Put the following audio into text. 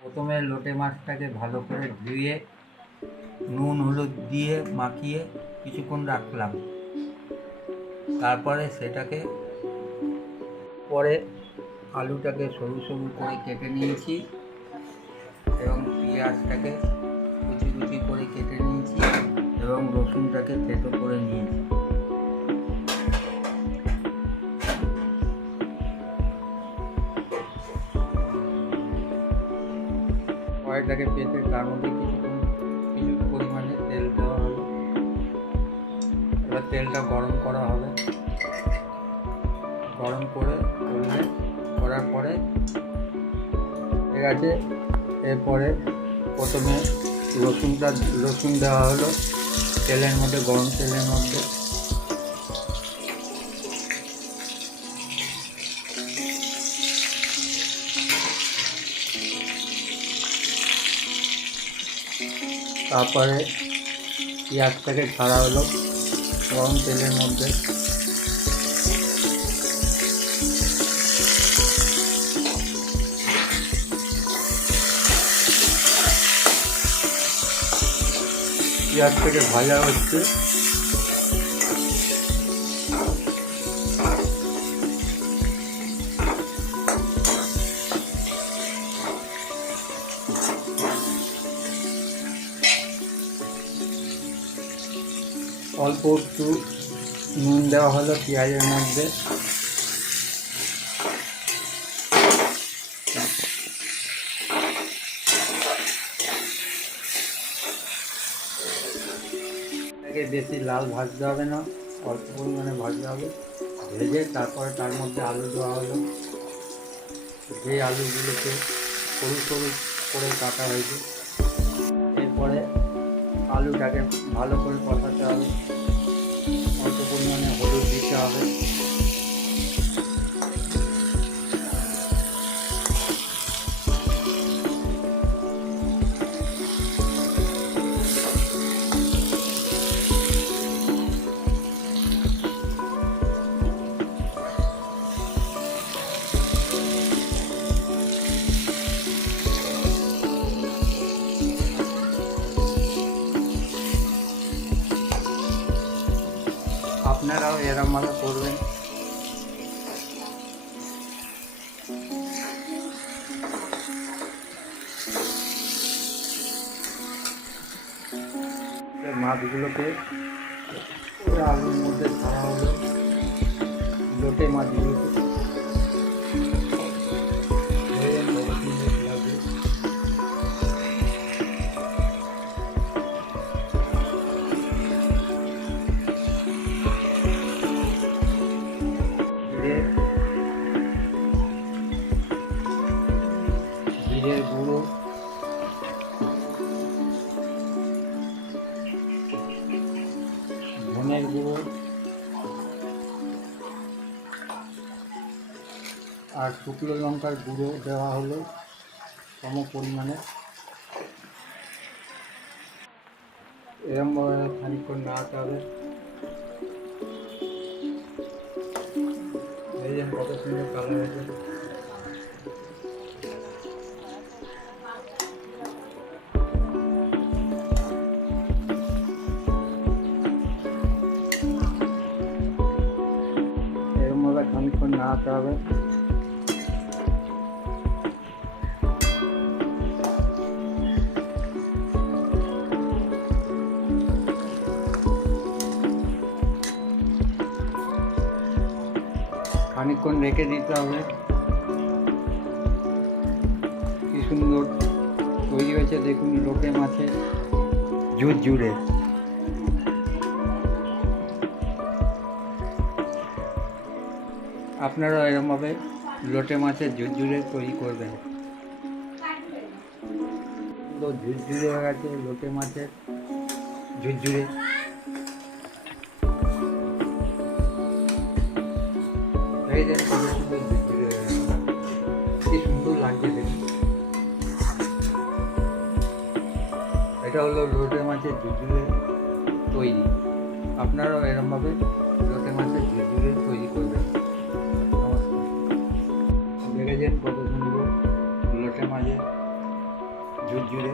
প্রথমে লোটে মাছটাকে ভালো করে ধুয়ে নুন হলুদ দিয়ে মাখিয়ে কিছুক্ষণ রাখলাম। তারপরে সেটাকে পরে আলুটাকে সরু সরু করে কেটে নিয়েছি এবং পেঁয়াজটাকে কুচি কুচি করে কেটে নিয়েছি এবং রসুনটাকে থেতো করে নিয়েছি। কড়াইটাকে পেতে তার মধ্যে কিছু পরিমাণে তেল দেওয়া হলো। এবার তেলটা গরম করা হবে। গরম করার পরে ঠিক আছে, এরপরে প্রথমে রসুন দেওয়া হলো তেলের মধ্যে, গরম তেলের মধ্যে। তারপরে পেঁয়াজটাকে ছাড়া হলো গরম তেলের মধ্যে। পেঁয়াজটাকে ভাজা হচ্ছে। অল্প একটু নুন দেওয়া হলো পেঁয়াজের মধ্যে। এটাকে বেশি লাল ভাজতে হবে না, অল্প পরিমাণে ভাজতে হবে। ভেজে তারপরে তার মধ্যে আলু দেওয়া হলো। যে আলুগুলোকে সরু সরু করে কাটা হয়েছে, এরপরে আলুটাকে ভালো করে কষাতে হবে। অল্প পরিমাণে হলুদ দিতে হবে। আপনারাও এরমভাবে করবেন। মাছগুলোকে আলুর মধ্যে ছাড়া হলো, লোটে মাছগুলোকে জিরের গুঁড়ো, ধনের গুঁড়ো আর শুকনো লঙ্কার গুঁড়ো দেওয়া হলো সম পরিমাণে। এরমভাবে খানিকক্ষণ নাড়াতে হবে। এই যে কত সুন্দর কালার হয়েছে। এরমভাবে খানিকক্ষণ নাড়াতে হবে। খানিকক্ষণ রেখে দিতে হবে। কি সুন্দর তৈরি হয়েছে দেখুন, লোটে মাছের ঝুরঝুরে। আপনারা এরকমভাবে লোটে মাছের ঝুরঝুরে তৈরি করবেন। সুন্দর ঝুরঝুরে হয়ে গেছে লোটে মাছের ঝুরঝুরে। এই যে কত সুন্দর ঝুরঝুরে হয়ে গেছে, কি সুন্দর লাগছে দেখুন। এটা হলো লোটে মাছের ঝুরঝুরে তৈরি। আপনারাও এরকমভাবে লোটে মাছের ঝুরঝুরে তৈরি করবেন। নমস্কার। দেখেছেন কত সুন্দর লোটে মাছের ঝুরঝুরে